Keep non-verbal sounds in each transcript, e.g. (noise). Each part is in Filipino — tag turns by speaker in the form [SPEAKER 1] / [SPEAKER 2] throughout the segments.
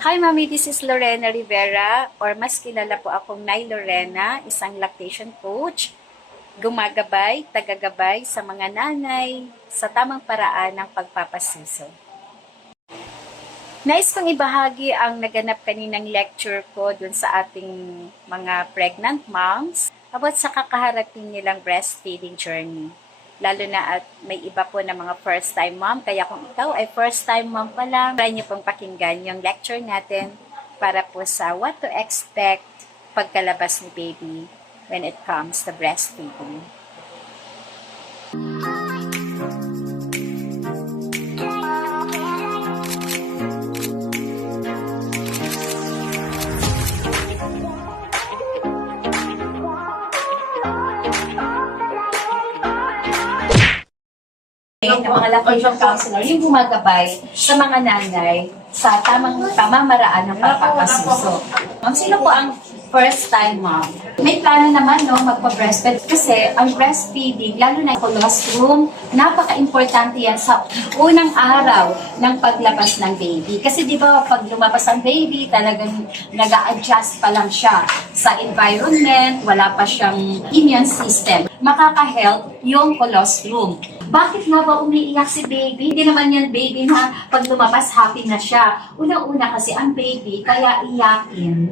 [SPEAKER 1] Hi Mami, this is Lorena Rivera or mas kilala po akong Nay Lorena, isang lactation coach, gumagabay, tagagabay sa mga nanay sa tamang paraan ng pagpapasuso. Nais kong ibahagi ang naganap kaninang lecture ko dun sa ating mga pregnant moms about sa kakaharapin nilang breastfeeding journey. Lalo na at may iba po na mga first time mom, kaya kung ikaw ay first time mom pa lang, try niyo pong pakinggan yung lecture natin para po sa what to expect pagkalabas ni baby when it comes to breastfeeding. ng lactation counselor yung gumagabay sa mga nanay sa tamang pamamaraan ng pagpapasuso. Ma'am, sino po ang first time mom? May plano naman no magpa-breastfeed kasi ang breastfeeding, lalo na yung colostrum, napaka-importante yan sa unang araw ng paglabas ng baby. Kasi di ba pag lumabas ang baby, talagang nag adjust pa lang siya sa environment, wala pa siyang immune system. Makaka-help yung colostrum. Bakit nga ba umiiyak si baby? Hindi naman yan baby na pag lumabas happy na siya. Unang-una kasi ang baby, kaya iyakin.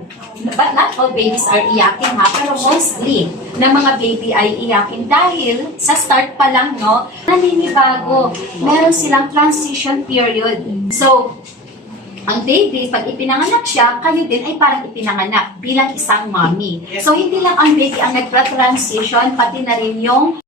[SPEAKER 1] But not all babies are iyakin ha, pero mostly na mga baby ay iyakin dahil sa start pa lang, no, naninibago. Meron silang transition period. So, ang baby, pag ipinanganak siya, kayo din ay parang ipinanganak bilang isang mommy. So, hindi lang ang baby ang nagtra-transition, pati na rin yung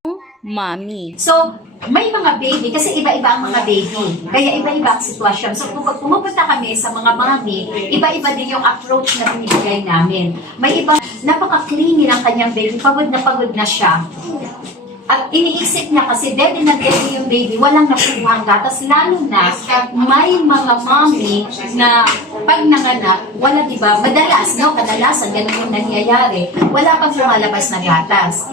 [SPEAKER 1] mommy. So, may mga baby, kasi iba-iba ang mga baby. Kaya iba-iba ang sitwasyon. So, kung pumupunta kami sa mga mommy, iba-iba din yung approach na binibigay namin. May iba, napaka-clingy ng kanyang baby. Pagod na pagod na siya. At iniisip niya kasi dede na dede yung baby, walang nakuha ang gatas. Lalo na may mga mommy na pag nanganak, wala di ba, madalas, no, kadalasan, ganun yung nangyayari, wala pang lumalabas na gatas.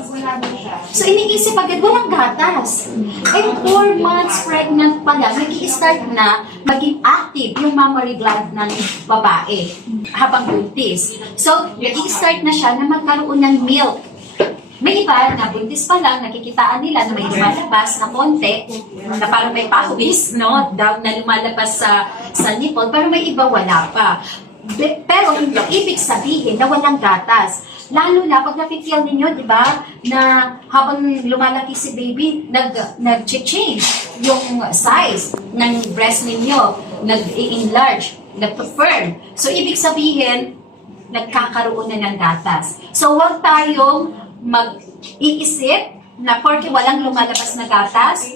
[SPEAKER 1] So iniisip agad, walang gatas. Eh, 4 months pregnant pa lang, nag start na maging active yung mammary gland ng babae habang buntis. So, nag start na siya na magkaroon ng milk may iba na buntis pa lang, nakikitaan nila na may lumalabas na konti, na parang may pawis, no? Daw na lumalabas sa, sa nipple, pero may iba wala pa. Pero hindi ibig sabihin na walang gatas. Lalo na pag napipil ninyo, di ba, na habang lumalaki si baby, nag, nag-change yung size ng breast ninyo, nag-enlarge, nag-firm. So, ibig sabihin, nagkakaroon na ng gatas. So, huwag tayong mag-iisip na porque walang lumalabas na gatas,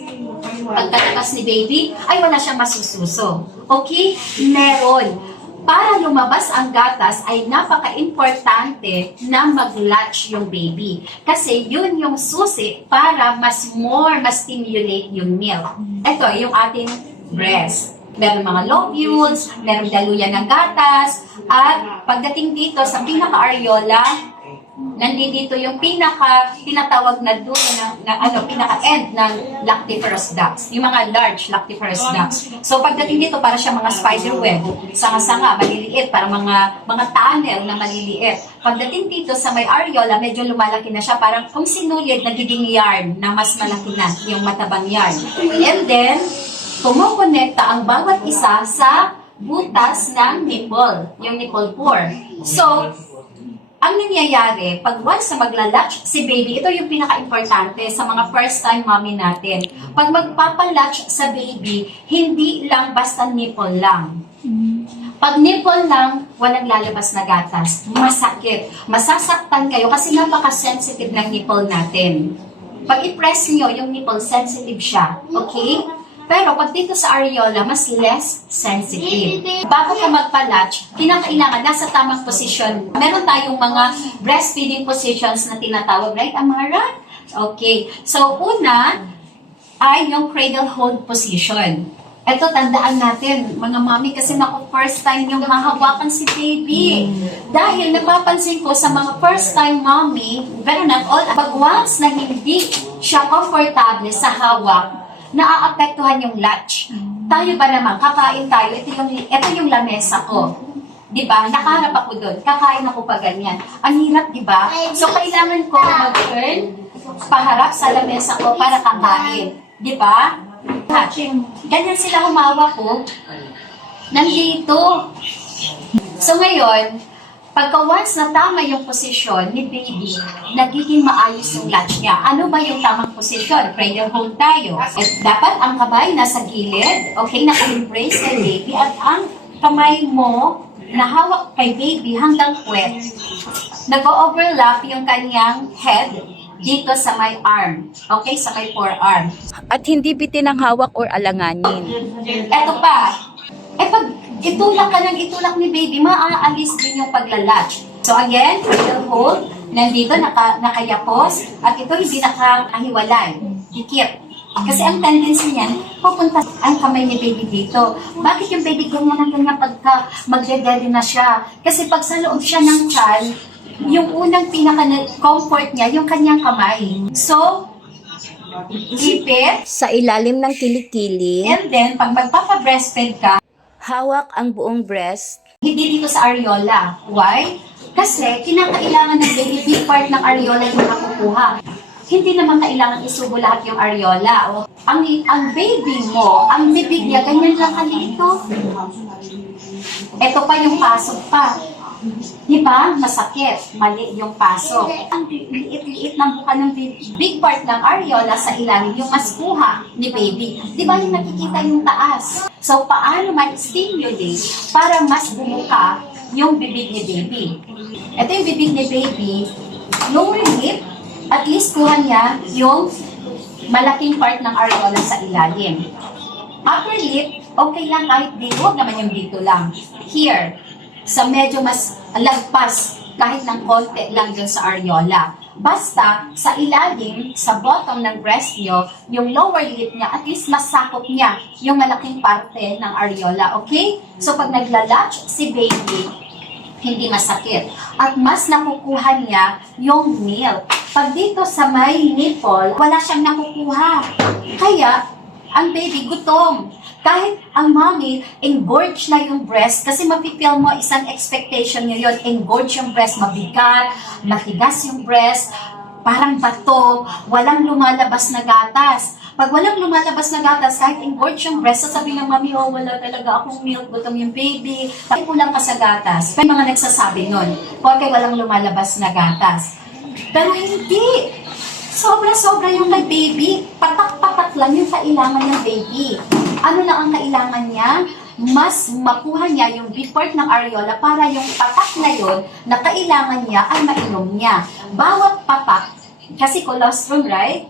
[SPEAKER 1] pagkalakas ni baby, ay wala siyang masususo. Okay? Meron. Para lumabas ang gatas ay napaka-importante na mag-latch yung baby. Kasi yun yung susi para mas more, mas stimulate yung milk. Ito, yung ating breast. Meron mga lobules, meron daluyan ng gatas, at pagdating dito sa pinaka-areola, nandito yung pinaka tinatawag na dulo ng na, ano pinaka end ng lactiferous ducts. Yung mga large lactiferous ducts. So pagdating dito para siya mga spider web sanga-sanga maliliit para mga mga tunnel na maliliit. Pagdating dito sa may areola medyo lumalaki na siya. Parang kung sinulid nagiging yarn na mas malaki na yung matabang yarn. And then kumukonekta ang bawat isa sa butas ng nipple yung nipple pore. So ang nangyayari, pag once na maglalatch si baby, ito yung pinaka-importante sa mga first-time mommy natin. Pag magpapalatch sa baby, hindi lang basta nipple lang. Pag nipple lang, walang lalabas na gatas. Masakit. Masasaktan kayo kasi napaka-sensitive ng nipple natin. Pag i-press nyo, yung nipple, sensitive siya. Okay? Pero pag dito sa areola, mas less sensitive. Bago ka magpa-latch, kinakailangan nasa tamang posisyon. Meron tayong mga breastfeeding positions na tinatawag, right, Amara? Okay. So, una ay yung cradle hold position. Ito, tandaan natin, mga mami, kasi naku, first time yung mahawakan si baby. Dahil napapansin ko sa mga first time mommy, pero not all, pag once na hindi siya comfortable sa hawak, naaapektuhan yung latch. Tayo ba naman, kakain tayo, ito yung, ito yung lamesa ko. Di ba? Nakaharap ako doon. Kakain ako pa ganyan. Ang hirap, di ba? So, kailangan ko mag-turn paharap sa lamesa ko para kakain. Di ba? Ganyan sila humawak ko. Nandito. So ngayon, pagka once na tama yung posisyon ni baby, nagiging maayos yung latch niya. Ano ba yung tamang posisyon? Prayer hold tayo. At dapat ang kamay nasa gilid, okay, naka-embrace kay baby, at ang kamay mo na hawak kay baby hanggang puwet. Nag-overlap yung kanyang head dito sa may arm. Okay, sa may forearm.
[SPEAKER 2] At hindi bitin ang hawak or alanganin.
[SPEAKER 1] Eto pa. Eh pag itulak ka ng itulak ni baby, maaalis din yung paglalatch. So again, cradle hold. Nandito, naka, nakayapos. At ito hindi nakahiwalay. Dikit. Kasi ang tendency niyan, pupunta ang kamay ni baby dito. Bakit yung baby ganyan ang ganyan pagka magdedede na siya? Kasi pag sa loob siya ng tiyan, yung unang pinaka-comfort niya, yung kanyang kamay. So, ipit,
[SPEAKER 2] Sa ilalim ng kilikili,
[SPEAKER 1] and then, pag magpapa-breastfeed ka,
[SPEAKER 2] hawak ang buong breast
[SPEAKER 1] hindi dito sa areola. Why? Kasi kinakailangan ng baby big part ng areola yung nakukuha. Hindi naman kailangan isubo lahat yung areola. O, ang, ang baby mo, ang bibig niya, ganyan lang kalito. Ito pa yung pasok pa. Di ba? Masakit. Mali yung pasok. Ang liit-liit ng buka ng baby. Big part ng areola sa ilalim, yung mas kuha ni baby. Di ba yung nakikita yung taas? So, paano ma-stimulate para mas bumuka yung bibig ni baby? Ito yung bibig ni baby. Lower lip, at least kuha niya yung malaking part ng areola sa ilalim. Upper lip, okay lang kahit dito, huwag naman yung dito lang. Here, sa medyo mas lagpas, kahit ng konti lang dun sa areola. Basta, sa ilalim, sa bottom ng breast nyo, yung lower lip niya, at least masakop niya yung malaking parte ng areola, okay? So, pag naglalatch si baby, hindi masakit. At mas nakukuha niya yung milk. Pag dito sa may nipple, wala siyang nakukuha. Kaya, ang baby gutom. Kahit ang mommy, engorge na yung breast, kasi mapipil mo isang expectation nyo yun, engorge yung breast, mabigat, matigas yung breast, parang bato, walang lumalabas na gatas. Pag walang lumalabas na gatas, kahit engorge yung breast, sasabihin ng mami, oh, wala talaga akong milk, gutom yung baby, kahit kulang ka sa gatas. May mga nagsasabi nun, porque walang lumalabas na gatas. Pero hindi. Sobra-sobra yung kay baby. Patak-patak lang yung kailangan ng baby. Ano lang ang kailangan niya? Mas makuha niya yung part ng areola para yung patak na yon na kailangan niya ay mainom niya. Bawat patak, kasi colostrum, right?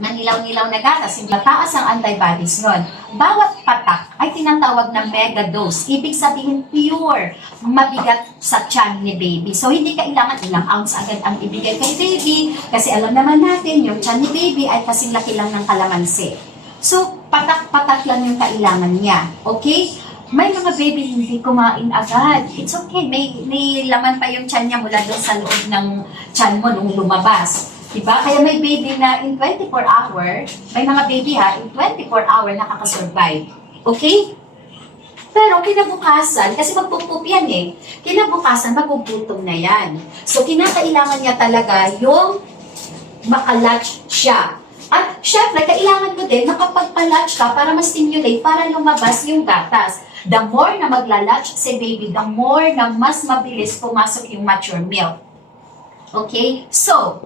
[SPEAKER 1] Manilaw-nilaw na gatas, hindi mataas ang antibodies nun. Bawat patak ay tinatawag na mega dose. Ibig sabihin, pure, mabigat sa tiyan ni baby. So, hindi kailangan ilang ounce agad ang ibigay kay baby kasi alam naman natin, yung tiyan ni baby ay kasing laki lang ng kalamansi. So, patak-patak lang yung kailangan niya. Okay? May mga baby hindi kumain agad. It's okay. May, may laman pa yung tiyan niya mula doon sa loob ng tiyan mo nung lumabas. Diba? Kaya may baby na in 24 hour, may mga baby ha, in 24 hour nakakasurvive. Okay? Pero kinabukasan, kasi magpupup yan eh, kinabukasan magugutom na yan. So kinakailangan niya talaga yung makalatch siya. At syempre, kailangan mo din makapagpalatch ka para ma-stimulate, para lumabas yung gatas. The more na maglalatch si baby, the more na mas mabilis pumasok yung mature milk. Okay? So,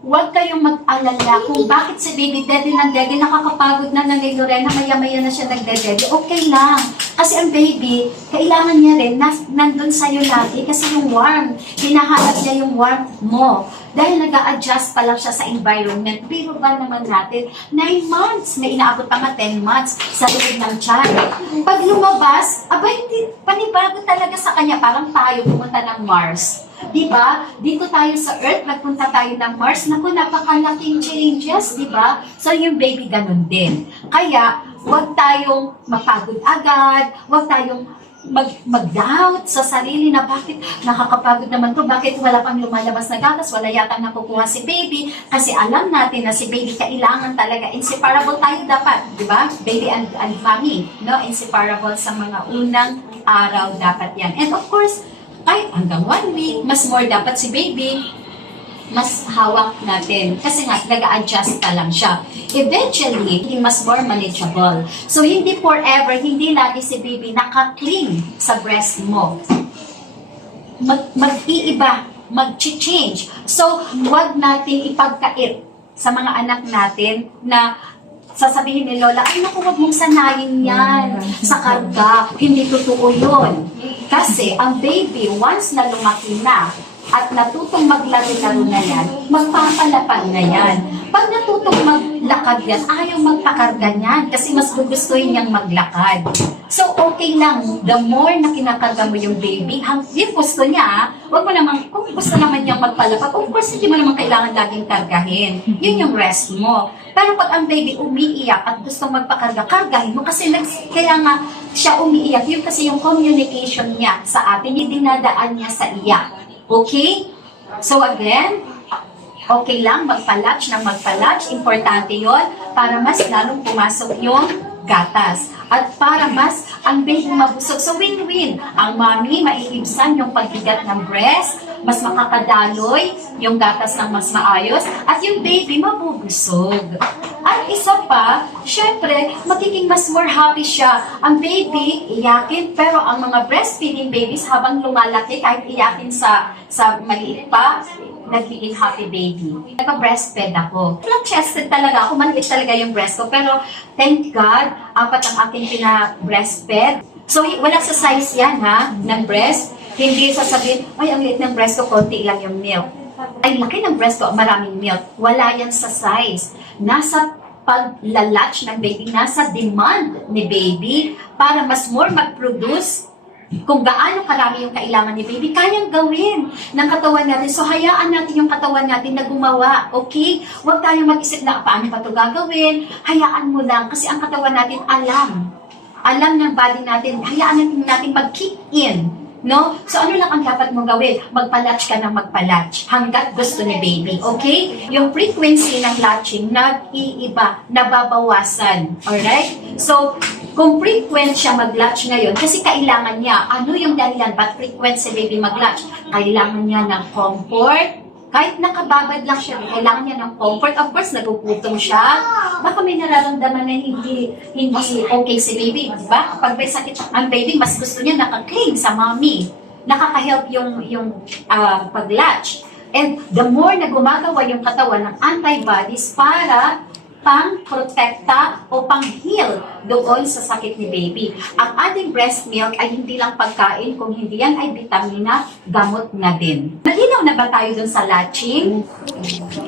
[SPEAKER 1] Huwag kayong mag-alala kung bakit si baby daddy ng daddy nakakapagod na nanay Lorena, maya-maya na siya nagdedede. Okay lang. Kasi ang baby, kailangan niya rin na nandun sa'yo lagi kasi yung warm, hinahanap niya yung warmth mo. Dahil nag adjust pa lang siya sa environment. Pero ba naman natin, 9 months, may inaabot pa nga 10 months sa loob ng tiyan. Pag lumabas, abay, panibago talaga sa kanya. Parang tayo pumunta ng Mars. Di ba? Dito tayo sa Earth, nagpunta tayo ng Mars. Naku, napakalaking changes, di ba? So, yung baby ganun din. Kaya, huwag tayong mapagod agad, huwag tayong mag, mag-doubt sa sarili na bakit nakakapagod naman to, bakit wala pang lumalabas na gatas, wala yata nakukuha si baby, kasi alam natin na si baby kailangan talaga, inseparable tayo dapat, di ba? Baby and, and mommy, no? Inseparable sa mga unang araw dapat yan. And of course, kahit hanggang one week, mas more dapat si baby, mas hawak natin. Kasi nga, nag-a-adjust pa lang siya. Eventually, hindi mas more manageable. So, hindi forever, hindi lagi si baby nakakling sa breast mo. Mag, mag-iiba, mag-change. So, huwag natin ipagkait sa mga anak natin na sasabihin ni Lola, ay naku, huwag mong sanayin yan sa karga. Hindi totoo yun. Kasi ang baby, once na lumaki na, at natutong maglaro-laro na yan, magpapalapag na yan. Pag natutong maglakad yan, ayaw magpakarga niyan kasi mas gugustuhin niyang maglakad. So, okay lang. The more na kinakarga mo yung baby, yung gusto niya, ah, wag mo naman, kung gusto naman niyang magpalapag, of course, hindi mo naman kailangan laging kargahin. Yun yung rest mo. Pero pag ang baby umiiyak at gusto magpakarga, kargahin mo kasi nags, kaya nga siya umiiyak. Yun kasi yung communication niya sa atin, yung dinadaan niya sa iyak. Okay? So again, okay lang magpa-latch ng magpa-latch. Importante yon para mas lalong pumasok yung gatas. At para mas ang baby mabusog. So win-win. Ang mami maiibsan yung pagbigat ng breast, mas makakadaloy yung gatas ng mas maayos, at yung baby mabubusog. At isa pa, syempre, magiging mas more happy siya. Ang baby, iyakin, pero ang mga breastfeeding babies habang lumalaki, kahit iyakin sa, sa maliit pa, nagiging happy baby. Nagpa-breastfed ako. Flat-chested talaga ako, maliit talaga yung breast ko. Pero thank God, apat ang aking pina-breastfed. So, hi- wala sa size yan ha, ng breast. Hindi sasabihin, ay, ang liit ng breast ko, konti lang yung milk. Ay, laki ng breast ko, maraming milk. Wala yan sa size. Nasa paglalatch ng baby, nasa demand ni baby para mas more mag-produce kung gaano karami yung kailangan ni baby, kayang gawin ng katawan natin. So, hayaan natin yung katawan natin na gumawa, okay? Huwag tayong mag-isip na paano pa ito gagawin. Hayaan mo lang kasi ang katawan natin alam. Alam ng body natin, hayaan natin natin mag-kick in. No? So, ano lang ang dapat mong gawin? Magpa-latch ka ng magpa-latch hanggat gusto ni baby. Okay? Yung frequency ng latching, nag-iiba, nababawasan. Alright? So, kung frequent siya mag-latch ngayon, kasi kailangan niya, ano yung dahilan, ba't frequent si baby mag-latch? Kailangan niya ng comfort, kahit nakababad lang siya, kailangan niya ng comfort. Of course, nagugutong siya. Baka may nararamdaman na hindi hindi okay si baby, di ba? Pag may sakit ang baby, mas gusto niya nakakling sa mommy. Nakaka-help yung, yung ah, pag-latch. And the more na gumagawa yung katawan ng antibodies para pang-protekta o pang-heal doon sa sakit ni baby. Ang ating breast milk ay hindi lang pagkain, kung hindi yan ay vitamina, gamot na din. Nalinaw na ba tayo doon sa latching?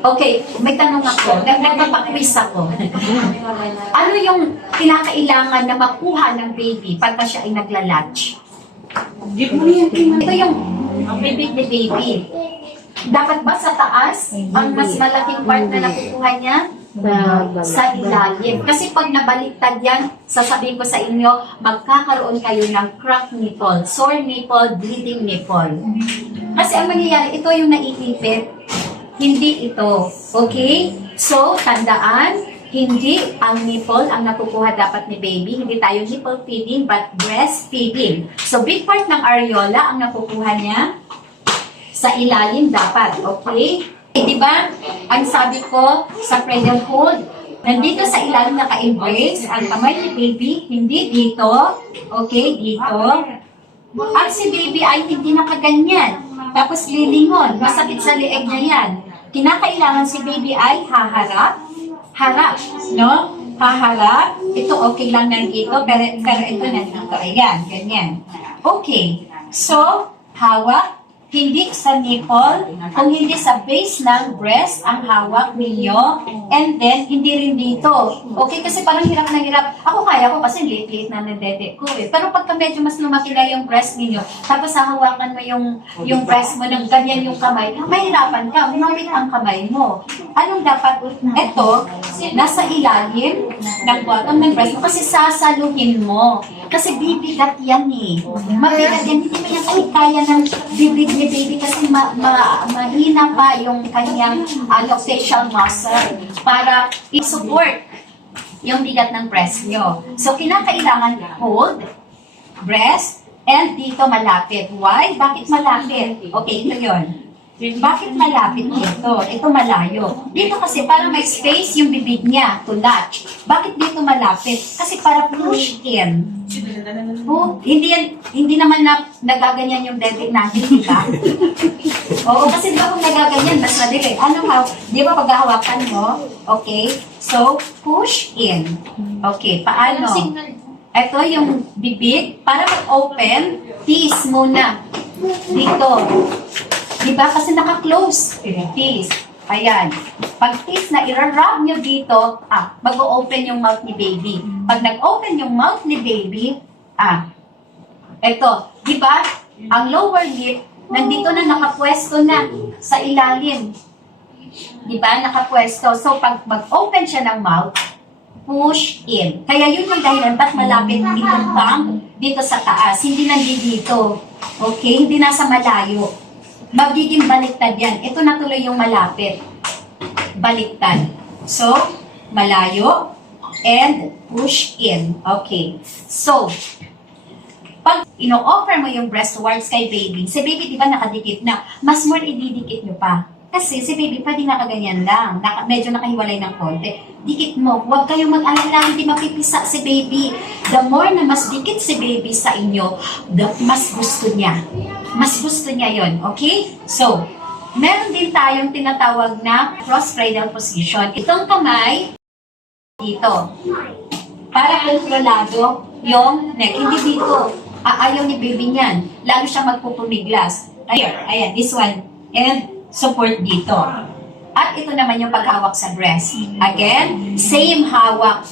[SPEAKER 1] Okay, may tanong ako. Nag- Nagpapakwis ako. (laughs) ano yung kinakailangan na makuha ng baby pagka siya ay nagla-latch? Ito yung bibig ni baby. Dapat ba sa taas ang mas malaking part na nakukuha niya? Sa ilalim. Kasi pag nabaliktad yan, sasabihin ko sa inyo, magkakaroon kayo ng cracked nipple, sore nipple, bleeding nipple. Kasi ang mangyayari, ito yung naiipit, hindi ito. Okay? So, tandaan, hindi ang nipple ang nakukuha dapat ni baby. Hindi tayo nipple feeding, but breastfeeding. So, big part ng areola ang nakukuha niya sa ilalim dapat. Okay? Eh, di ba? Ang sabi ko sa cradle hold, nandito sa ilalim naka-embrace ang kamay ni baby, hindi dito. Okay, dito. At si baby ay hindi nakaganyan. Tapos lilingon, masakit sa leeg niya yan. Kinakailangan si baby ay haharap, harap, no? Haharap. Ito okay lang nandito, pero, pero ito nandito. Ayan, ganyan. Okay. So, hawak, hindi sa nipple, kung hindi sa base ng breast ang hawak ninyo, and then hindi rin dito. Okay, kasi parang hirap na hirap. Ako kaya ko kasi liit-liit na nadede ko eh. Pero pagka medyo mas lumaki na yung breast ninyo, tapos hahawakan mo yung, yung breast mo ng ganyan yung kamay, mahirapan ka, umamit ang kamay mo. Anong dapat? Ito, nasa ilalim ng bottom ng breast mo kasi sasaluhin mo. Kasi bibigat yan eh. Mabigat yan. Hindi mo yan kasi kaya ng bibig ni baby kasi ma, ma, mahina pa yung kanyang ano, facial muscle para i-support yung bigat ng breast nyo. So, kinakailangan hold, breast, and dito malapit. Why? Bakit malapit? Okay, ito yun. Bakit malapit dito? Ito malayo. Dito kasi para may space yung bibig niya to latch. Bakit dito malapit? Kasi para push in. Oh, hindi yan, hindi naman na nagaganyan yung debit natin, di ba? (laughs) Oo, kasi di ba kung nagaganyan, mas madali. Ano ha? Di ba paghahawakan mo? Okay. So, push in. Okay, paano? Ito yung bibig. Para mag-open, tease muna. Dito. Di ba? Kasi naka-close. Tease. Ayan. Pag tease na i-rub nyo dito, ah, mag-open yung mouth ni baby. Pag nag-open yung mouth ni baby, ah, eto, di ba? Ang lower lip, nandito na nakapwesto na sa ilalim. Di ba? Nakapwesto. So, pag mag-open siya ng mouth, push in. Kaya yun yung dahilan ba't malapit itong tongue dito sa taas. Hindi nandito. Okay? Hindi nasa malayo. Magiging baliktad yan. Ito na tuloy yung malapit. Baliktad. So, malayo and push in. Okay. So, pag ino-offer mo yung breast towards kay baby, si baby di ba nakadikit na, mas more ididikit nyo pa. Kasi si baby pwede nakaganyan lang, naka, medyo nakahiwalay ng konti. Dikit mo, huwag kayong mag-alala, hindi mapipisa si baby. The more na mas dikit si baby sa inyo, the mas gusto niya. Mas gusto niya yon okay? So, meron din tayong tinatawag na cross-cradle position. Itong kamay, dito. Para kontrolado yung neck. Hindi dito. A- ayaw ni baby niyan. Lalo siya magpupumiglas. Ayan, ayan, this one. And support dito. At ito naman yung paghawak sa breast. Again, same hawak.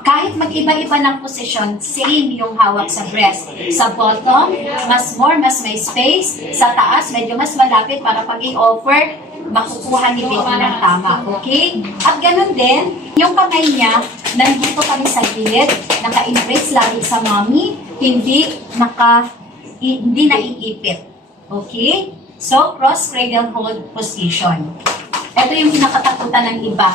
[SPEAKER 1] Kahit mag-iba-iba ng posisyon, same yung hawak sa breast. Sa bottom, mas more, mas may space. Sa taas, medyo mas malapit para pag i-offer, makukuha ni baby ng tama. Okay? At ganun din, yung kamay niya, nandito kami sa gilid, naka-embrace lagi sa mommy, hindi naka, hindi naiipit. Okay? So, cross-cradle hold position. Ito yung kinakatakutan ng iba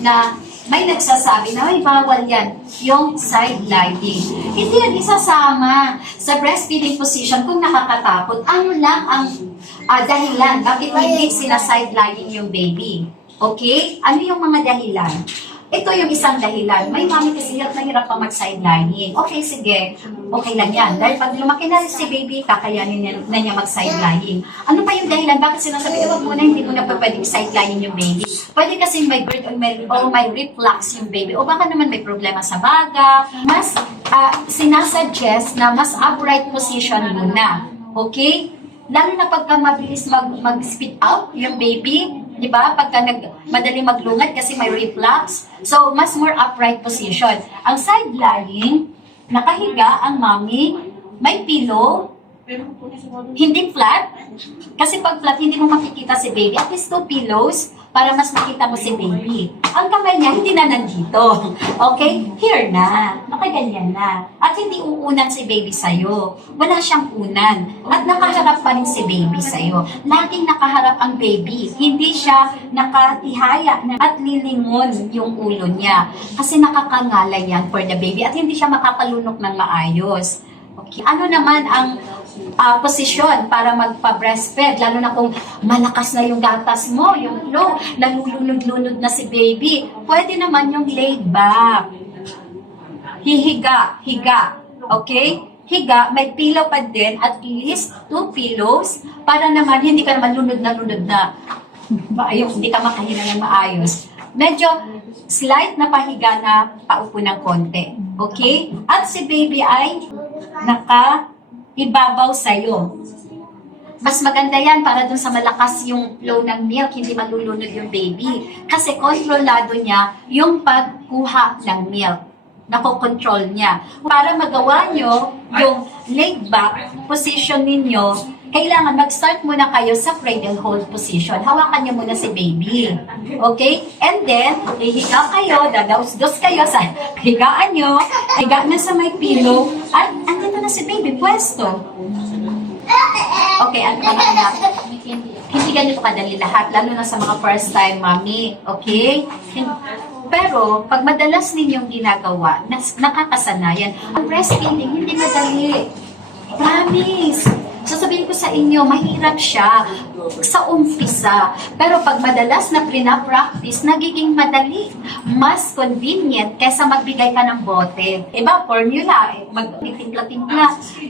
[SPEAKER 1] na may nagsasabi na may bawal yan, yung side gliding. Hindi yan isasama sa breastfeeding position kung nakakatakot. Ano lang ang ah, dahilan bakit hindi sila side gliding yung baby? Okay? Ano yung mga dahilan? Ito yung isang dahilan. May mami kasi hirap na hirap pa mag-sidelining. Okay, sige. Okay lang yan. Dahil pag lumaki na si baby, kakayanin niya, na niya mag-sidelining. Ano pa yung dahilan? Bakit sinasabi ko, wag muna, hindi mo na pa pwedeng sidelining yung baby? Pwede kasi may birth or may, o may reflux yung baby. O baka naman may problema sa baga. Mas ah, sinasuggest na mas upright position muna. Okay? Lalo na pagka mabilis mag, mag-spit out yung baby, di ba? Pagka nag, madali maglungat kasi may reflux. So, mas more upright position. Ang side lying, nakahiga ang mommy, may pillow, hindi flat. Kasi pag flat, hindi mo makikita si baby. At least two pillows para mas makita mo si baby. Ang kamay niya, hindi na nandito. Okay? Here na. Nakaganyan na. At hindi uunan si baby sa'yo. Wala siyang unan. At nakaharap pa rin si baby sa'yo. Laging nakaharap ang baby. Hindi siya nakatihaya na at lilingon yung ulo niya. Kasi nakakangalay yan for the baby. At hindi siya makakalunok ng maayos. Okay. Ano naman ang ah, posisyon para magpa-breastfeed, lalo na kung malakas na yung gatas mo, yung flow, nalulunod-lunod na si baby. Pwede naman yung laid back. Hihiga, higa. Okay? Higa, may pillow pa din, at least two pillows, para naman hindi ka naman lunod na lunod na maayos, hindi ka makahinga ng maayos. Medyo slight na pahiga na paupo ng konti. Okay? At si baby ay naka ibabaw sa'yo. Mas maganda yan para dun sa malakas yung flow ng milk, hindi malulunod yung baby. Kasi kontrolado niya yung pagkuha ng milk. nakokontrol niya. Para magawa nyo yung laid back position ninyo, kailangan mag-start muna kayo sa cradle hold position. Hawakan niyo muna si baby. Okay? And then, hihiga kayo, dadaos-dos kayo sa (laughs) higaan nyo, higa na sa may pillow, at andito na si baby, pwesto. Okay, ano ba anak? Hindi ganito kadali lahat, lalo na sa mga first time mommy, okay? Pero, pag madalas ninyong ginagawa, nakakasanayan, ang breastfeeding hindi madali. Promise! Sasabihin ko sa inyo, mahirap siya sa umpisa. Pero pag madalas na prina-practice, nagiging madali. Mas convenient kesa magbigay ka ng bote. Iba, formula, eh, magtitimpla-timpla.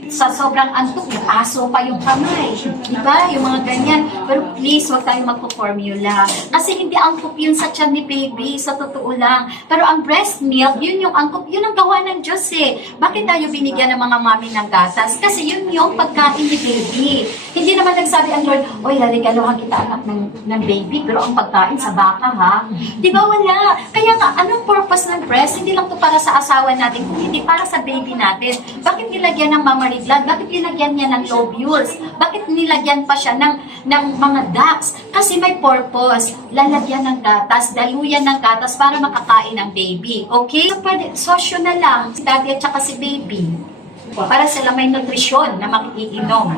[SPEAKER 1] Sa sobrang antok, aso pa yung kamay. Diba? Yung mga ganyan. Pero please, huwag tayong magpo-formula. Kasi hindi angkop yun sa tiyan ni baby, sa totoo lang. Pero ang breast milk, yun yung angkop, yun ang gawa ng Diyos eh. Bakit tayo binigyan ng mga mami ng gatas? Kasi yun yung pagkain ni baby. Hindi naman nagsabi ang Lord, oy, laligaluhan kita anak ng, ng baby, pero ang pagkain sa baka ha? Di ba wala? Kaya nga, anong purpose ng breast? Hindi lang to para sa asawa natin, hindi para sa baby natin. Bakit nilagyan ng mammary? Bakit nilagyan niya ng lobules? Bakit nilagyan pa siya ng, ng mga ducts? Kasi may purpose. Lalagyan ng gatas, daluyan ng gatas para makakain ng baby. Okay? So, pwede, sosyo na lang, si daddy at saka si baby para sila may nutrisyon na makikinom.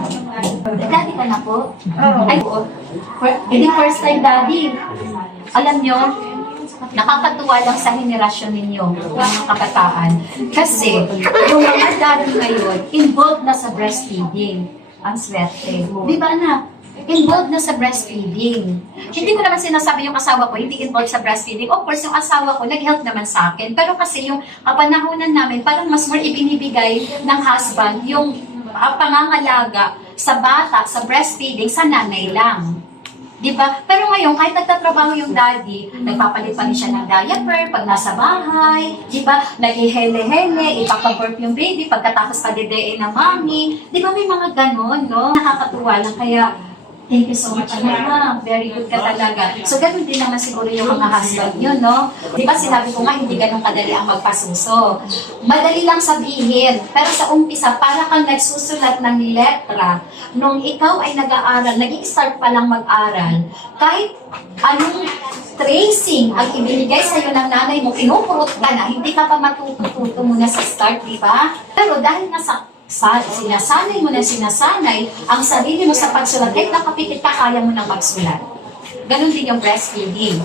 [SPEAKER 1] Daddy ka na po? Ay, po. Hindi first time daddy. Alam nyo, nakakatuwa lang sa henerasyon ninyo, mga kabataan. Kasi, yung mga daddy ngayon, involved na sa breastfeeding. Ang swerte. Di ba na? Involved na sa breastfeeding. Hindi ko naman sinasabi yung asawa ko, hindi involved sa breastfeeding. Of course, yung asawa ko, nag-help naman sa akin. Pero kasi yung kapanahonan namin, parang mas more ibinibigay ng husband yung ah, pangangalaga sa bata, sa breastfeeding, sa nanay lang. Di ba? Pero ngayon, kahit nagtatrabaho yung daddy, nagpapalit pa rin siya ng diaper pag nasa bahay. Di ba? Nagihele-hele, ipapaburp yung baby pagkatapos padidein ng mami. Di ba may mga ganon, no? Nakakatuwa lang. Kaya, Thank you so much, Mama. Very good ka talaga. So, ganun din naman siguro yung mga husband nyo, no? Di ba, sinabi ko nga, hindi ganun kadali ang magpasuso. Madali lang sabihin. Pero sa umpisa, para kang nagsusulat ng letra, nung ikaw ay nag-aaral, nag-i-start pa lang mag-aral, kahit anong tracing ang ibinigay sa iyo ng nanay mo, pinupurot ka na, hindi ka pa matututo muna sa start, di ba? Pero dahil nga sa sa, sinasanay mo na sinasanay ang sarili mo sa pagsulat, kahit nakapikit ka, kaya mo nang magsulat. Ganon din yung breastfeeding.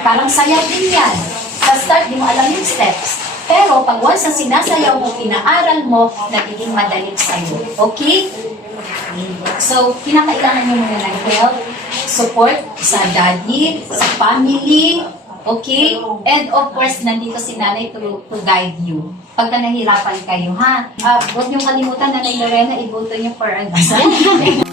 [SPEAKER 1] Parang sayaw din yan. Sa start, di mo alam yung steps. Pero pag once na sinasayaw mo, pinaaral mo, nagiging madali sa'yo. Okay? So, kinakailangan mo muna ng help, support sa daddy, sa family, okay? And of course, nandito si nanay to, to guide you. Pagka nahirapan kayo, ha? Uh, huwag niyong kalimutan na Lorena, iboto niyo for an (laughs)